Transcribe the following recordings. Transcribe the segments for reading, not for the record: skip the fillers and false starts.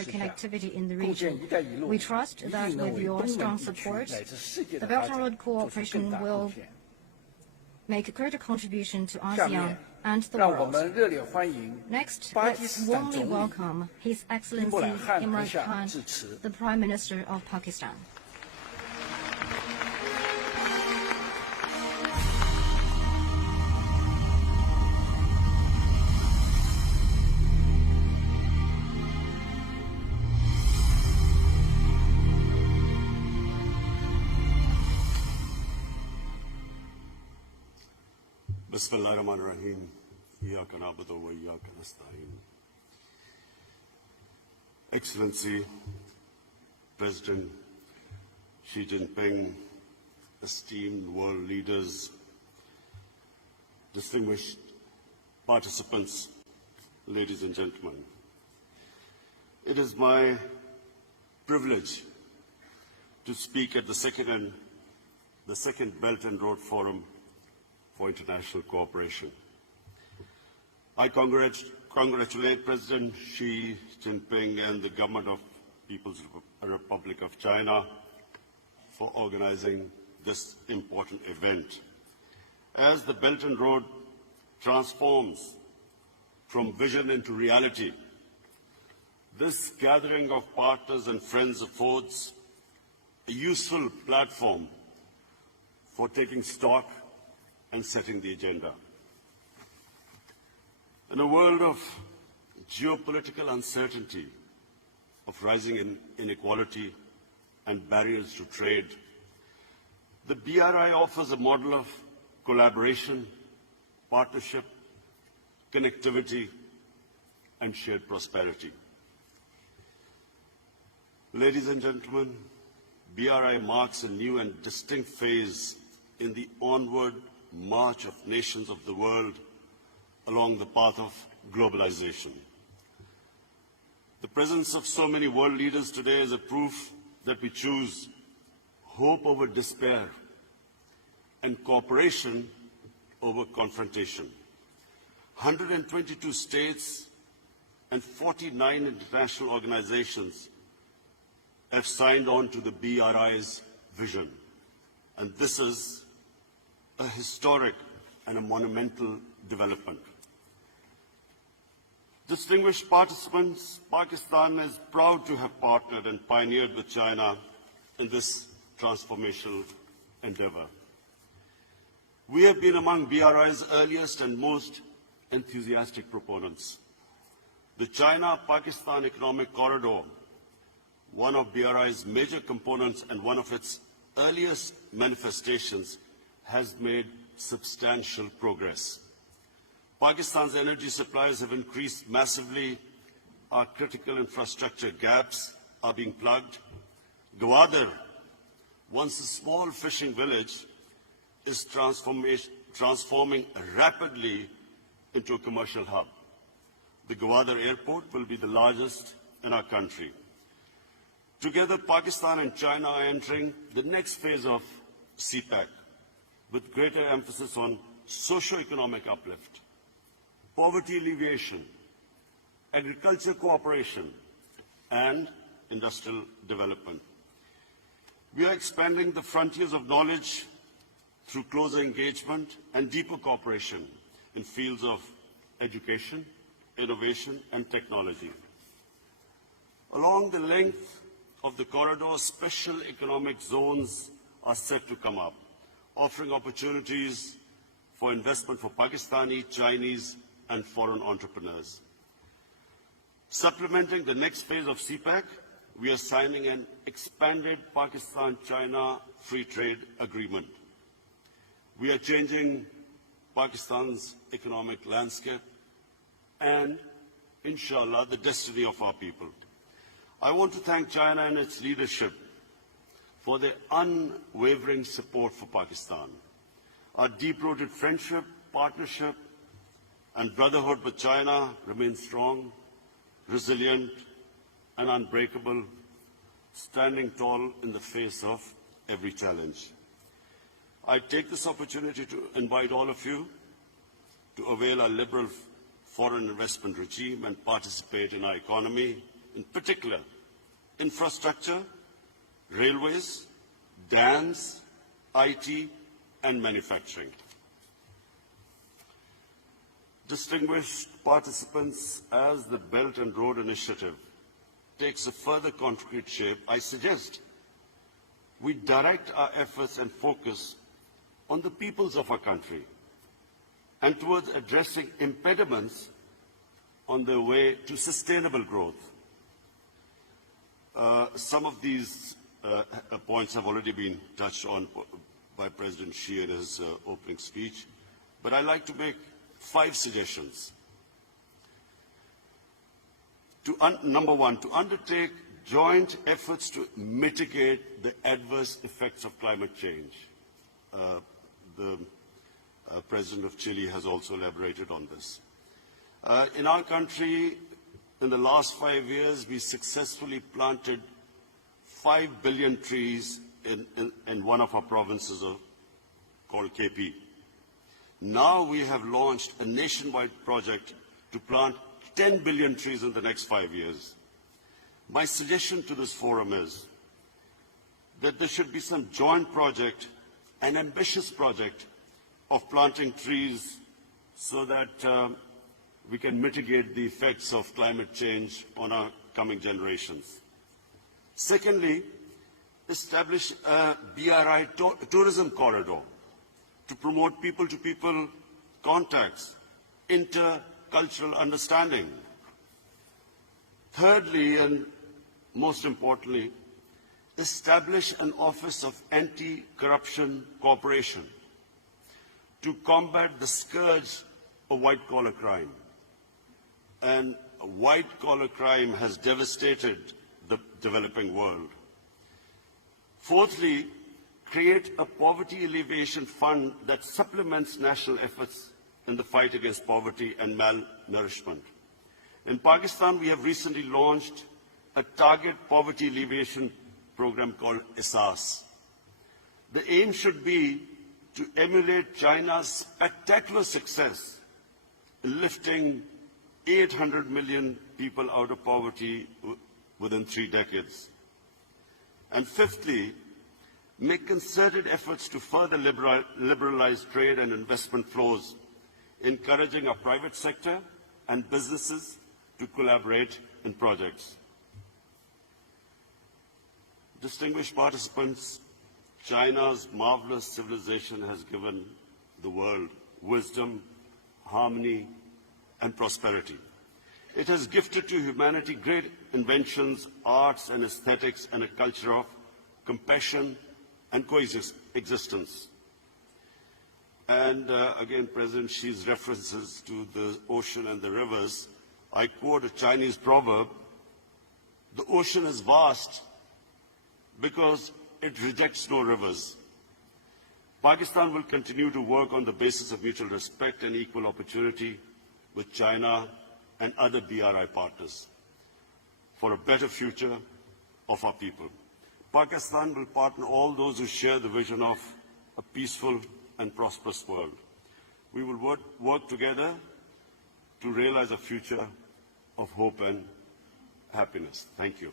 connectivity in the region. We trust that with your strong support, the Belt and Road cooperation will make a greater contribution to ASEAN and the world. Next, let's warmly welcome His Excellency Imran Khan, the Prime Minister of Pakistan. Bismillahirrahmanirrahim. Iyyaka na'budu wa iyyaka nasta'in. Excellency, President Xi Jinping, esteemed world leaders, distinguished participants, ladies and gentlemen. It is my privilege to speak at the second Belt and Road Forum for International Cooperation. I congratulate President Xi Jinping and the government of People's Republic of China for organizing this important event. As the Belt and Road transforms from vision into reality, this gathering of partners and friends affords a useful platform for taking stock and setting the agenda. In a world of geopolitical uncertainty, of rising inequality and barriers to trade, the BRI offers a model of collaboration, partnership, connectivity, and shared prosperity. Ladies and gentlemen, BRI marks a new and distinct phase in the onward march of nations of the world along the path of globalization. The presence of so many world leaders today is a proof that we choose hope over despair and cooperation over confrontation. 122 states and 49 international organizations have signed on to the BRI's vision, and this is a historic and a monumental development. Distinguished participants, Pakistan is proud to have partnered and pioneered with China in this transformational endeavor. We have been among BRI's earliest and most enthusiastic proponents. The China-Pakistan Economic Corridor, one of BRI's major components and one of its earliest manifestations, has made substantial progress. Pakistan's energy supplies have increased massively. Our critical infrastructure gaps are being plugged. Gwadar, once a small fishing village, is transforming rapidly into a commercial hub. The Gwadar airport will be the largest in our country. Together, Pakistan and China are entering the next phase of CPEC, with greater emphasis on socio-economic uplift, poverty alleviation, agriculture cooperation, and industrial development. We are expanding the frontiers of knowledge through closer engagement and deeper cooperation in fields of education, innovation, and technology. Along the length of the corridor, special economic zones are set to come up, offering opportunities for investment for Pakistani, Chinese, and foreign entrepreneurs. Supplementing the next phase of CPEC, we are signing an expanded Pakistan-China free trade agreement. We are changing Pakistan's economic landscape and, inshallah, the destiny of our people. I want to thank China and its leadership for their unwavering support for Pakistan. Our deep-rooted friendship, partnership, and brotherhood with China remains strong, resilient, and unbreakable, standing tall in the face of every challenge. I take this opportunity to invite all of you to avail our liberal foreign investment regime and participate in our economy in particular infrastructure, railways, dams, IT, and manufacturing. Distinguished participants, as the Belt and Road Initiative takes a further concrete shape, I suggest we direct our efforts and focus on the peoples of our country and towards addressing impediments on their way to sustainable growth. Some of these points have already been touched on by President Xi in his opening speech, but I'd like to make 5 suggestions. Number one, to undertake joint efforts to mitigate the adverse effects of climate change. The President of Chile has also elaborated on this. In our country, in the last 5 years, we successfully planted 5 billion trees in one of our provinces called KP. Now we have launched a nationwide project to plant 10 billion trees in the next 5 years. My suggestion to this forum is that there should be some joint project, an ambitious project of planting trees so that we can mitigate the effects of climate change on our coming generations. Secondly, establish a BRI tourism corridor to promote people-to-people contacts, intercultural understanding. Thirdly, and most importantly, establish an Office of Anti-Corruption Cooperation to combat the scourge of white-collar crime. And white-collar crime has devastated the developing world. Fourthly, create a poverty alleviation fund that supplements national efforts in the fight against poverty and malnourishment. In Pakistan, we have recently launched a target poverty alleviation program called ISAS. The aim should be to emulate China's spectacular success in lifting 800 million people out of poverty within 3 decades. And fifthly, make concerted efforts to further liberalize trade and investment flows, encouraging our private sector and businesses to collaborate in projects. Distinguished participants, China's marvelous civilization has given the world wisdom, harmony, and prosperity. It has gifted to humanity great inventions, arts and aesthetics, and a culture of compassion and coexistence. And again, President Xi's references to the ocean and the rivers, I quote a Chinese proverb, "The ocean is vast because it rejects no rivers." Pakistan will continue to work on the basis of mutual respect and equal opportunity with China and other BRI partners for a better future of our people. Pakistan will partner all those who share the vision of a peaceful and prosperous world. We will work together to realize a future of hope and happiness. Thank you.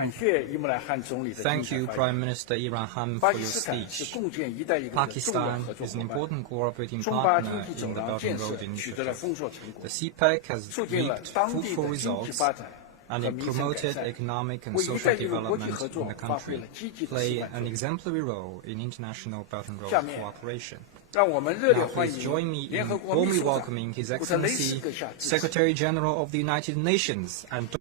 Thank you, Prime Minister Imran, for your speech. Pakistan is an important cooperating partner in the Belt and Road Initiative. The CPEC has reaped fruitful results, and it promoted economic and social development in the country, playing an exemplary role in international Belt and Road cooperation. Now please join me in warmly welcoming His Excellency, Secretary General of the United Nations and